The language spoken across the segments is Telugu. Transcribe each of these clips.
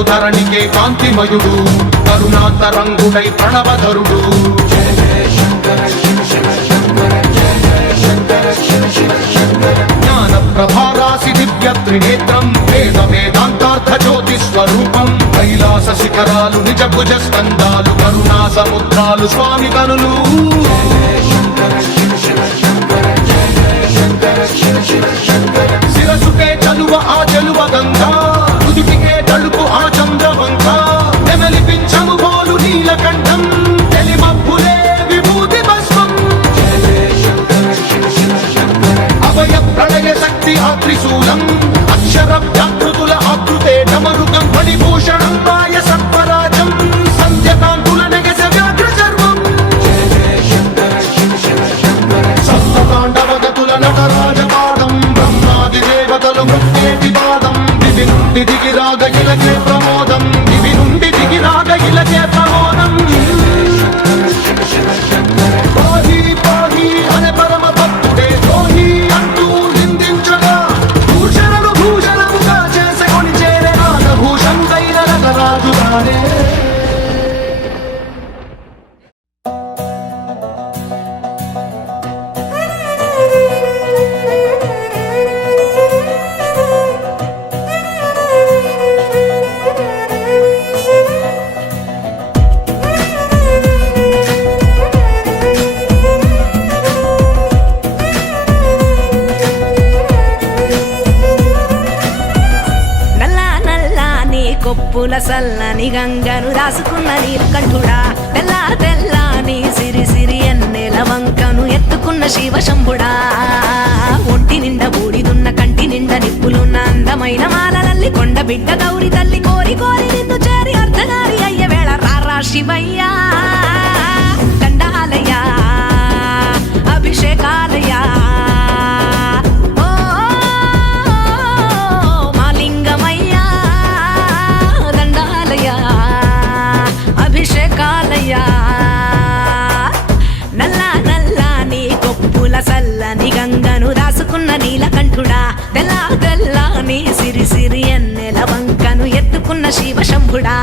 నందు ధరణికే కాంతిమయుడు కరుణాంతరంగుడై ప్రణవధరుడు. జయ జయ శంకర జ్ఞాన ప్రభారాసి దివ్య త్రినేత్రం వేద వేదాంతార్థ జ్యోతి స్వరూపం కైలాస శిఖరాలు నిజ భుజ స్కందాలు కరుణా సముద్రాలు స్వామి కనులు. జయ తెల్లార తెల్లాని సిరి సిరి ఎన్నెల వంకను ఎత్తుకున్న శివ శంభుడా ఒంటి నిండా బూడిదున్న కంటి నిండా నిప్పులున్న అందమైన మాలలల్లి కొండ బిడ్డ గౌరి తల్లి కోరి కోరి నిన్ను చేరి అర్ధనారి అయ్య వేళ రారా శివయ్యా. శంభుడా తెలా తెల్లా నీ సిరి సిరి ఎన్నెల వంకను ఎత్తుకున్న శివ శంభుడా.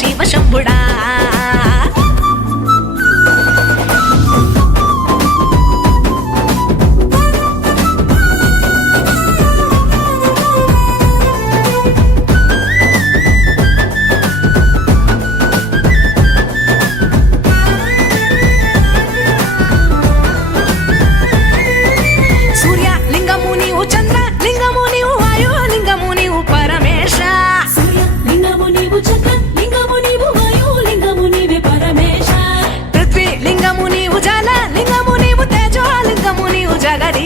శివ శంభుడా.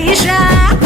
Парижа.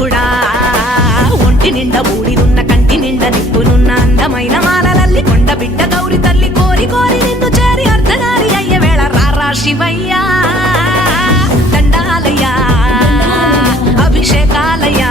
కూడా. ఒంటి నిండా బూడిదున్న కంటి నిండా నిప్పునున్న అందమైన మాలలల్లి కొండ బిడ్డ గౌరి తల్లి కోరి కోరి నిన్ను చేరి అర్ధనారి అయ్యే వేళ రారా శివయ్యా. దండాలయ్యా అభిషేకాలయ్యా.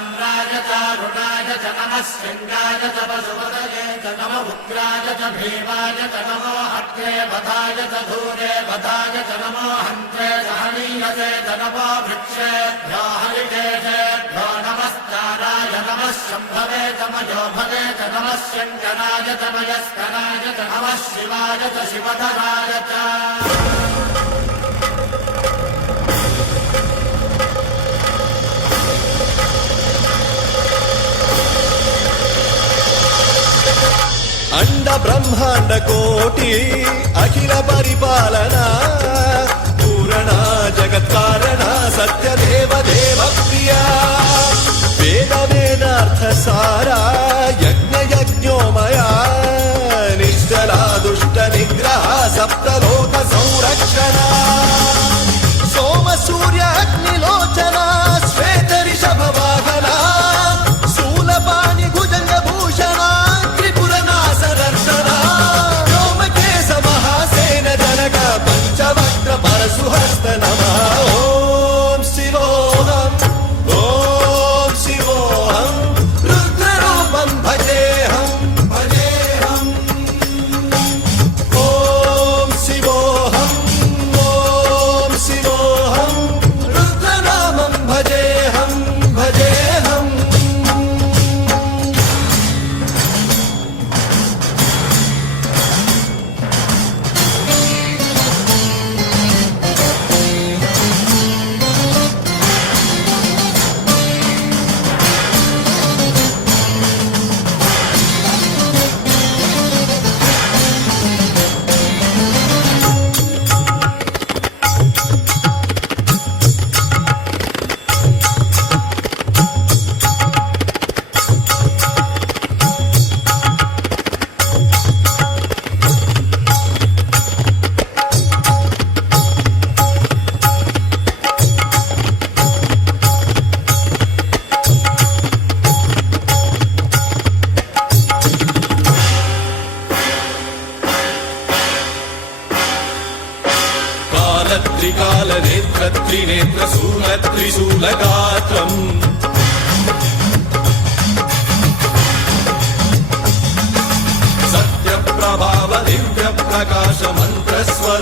साम्राय च रुणाय च नमः शृङ्गाय च वसुपदये च नम उग्राय च भीमाय च नमो हक्रे बधाय च धूरे बधाय च नमो हन्त्रे सहनीयसे च नमो वृक्षे हरिकेशेभ्यो नमस्काराय नमः शम्भवे च मयोभवे च नमः शङ्कराय च मयस्कराय च नमः शिवाय च शिवधराय च అండ బ్రహ్మాండ కోటి అఖిల పరిపాలన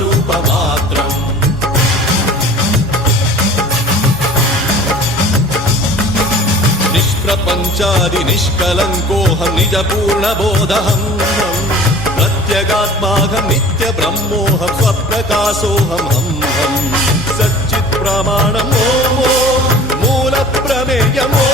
రూపమాత్రం. నిష్ప్రపంచాది నిష్కలంకోహం నిజ పూర్ణ బోధహం ప్రత్యగాత్మాహం నిత్య బ్రహ్మోహం స్వప్రకాశోహం హం హం. సచ్చిత్ ప్రమాణమో మూల ప్రమేయమో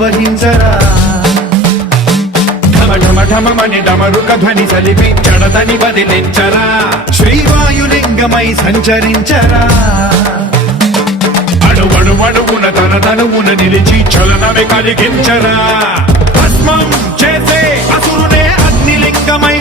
వహించరా? ఢమఢమని డమరుక ధ్వని సలిపి చెడదని వదిలించరా? శ్రీవాయులింగమై సంచరించరా? అణువణువణువున తన తనువున నిలిచి చలనమే కలిగించరా? భస్మం చేసే అసురునే అగ్నిలింగమై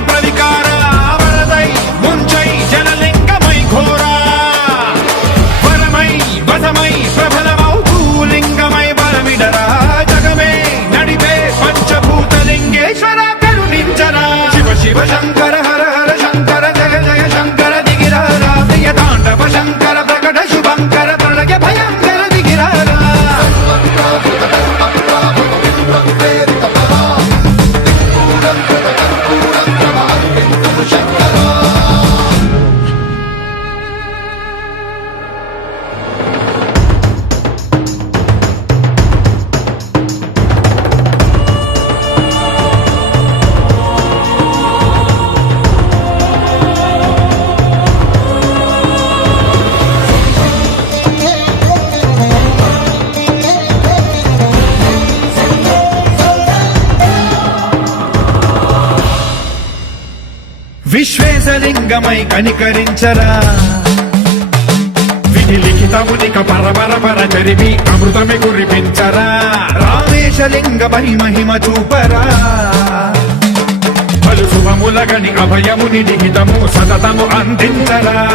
విశ్వేశలింగమై కనికరించరా. విధి లిఖితమునిక పరపర పర చరిమి అమృతమి కురిపించరా. రామేశలింగమై మహిమ చూపరా. పలు శుభములగని అభయముని నిహితము సతతము అందించరా.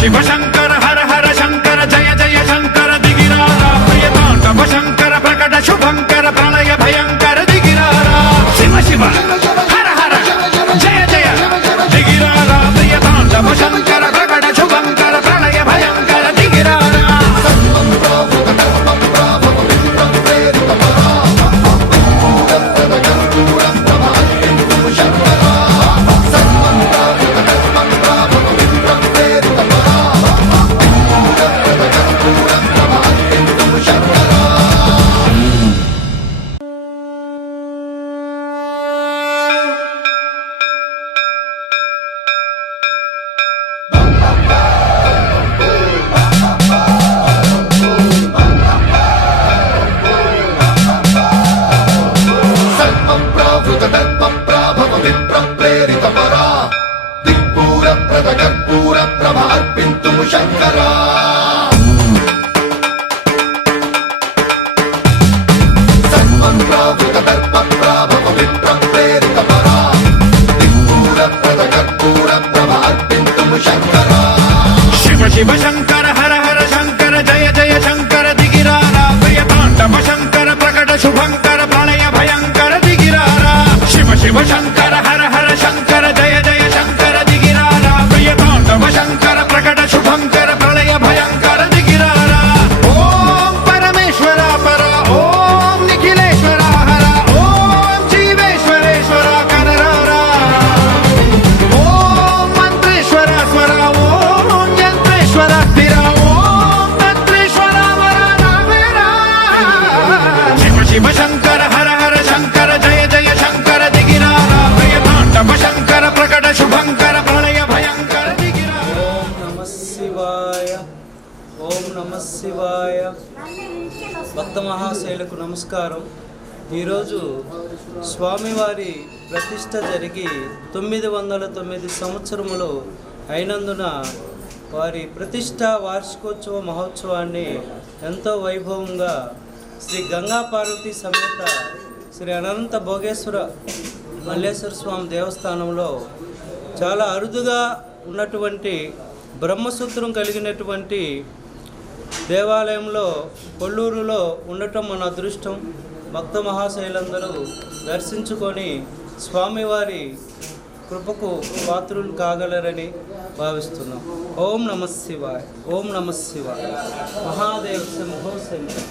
శివ శివ శంకర హర హర శంకర జయ జయ శంకర దిగిరారా ప్రియతాండవ శంకర ప్రకట శంకరా. సర్వం ప్రావృత దర్ప ప్రాభవ విప్ర ప్రేరిత పరా దిక్పూర ప్రద కర్పూర ప్రభ అర్పింతుము శంకరా. శివ శివ శంకర హర హర శంకర జయ జయ శంకర దిగిరారా. ప్రియతాండవ శంకర ప్రకట శుభంకర ప్రళయ భయంకర దిగిరారా. శివ శివ శంకర భక్త మహాశైలకు నమస్కారం. ఈరోజు స్వామివారి ప్రతిష్ట జరిగి తొమ్మిది వందల తొమ్మిది సంవత్సరములు అయినందున వారి ప్రతిష్ట వార్షికోత్సవ మహోత్సవాన్ని ఎంతో వైభవంగా శ్రీ గంగా పార్వతి సమేత శ్రీ అనంత భోగేశ్వర మల్లేశ్వర స్వామి దేవస్థానంలో చాలా అరుదుగా ఉన్నటువంటి బ్రహ్మసూత్రం కలిగినటువంటి దేవాలయంలో కొల్లూరులో ఉండటం మన అదృష్టం. భక్త మహాశైలందరూ దర్శించుకొని స్వామివారి కృపకు పాత్రులు కాగలరని భావిస్తున్నాం. ఓం నమ శివాయ ఓం నమ శివాయ. మహాదేవ్ శంభో శంకర్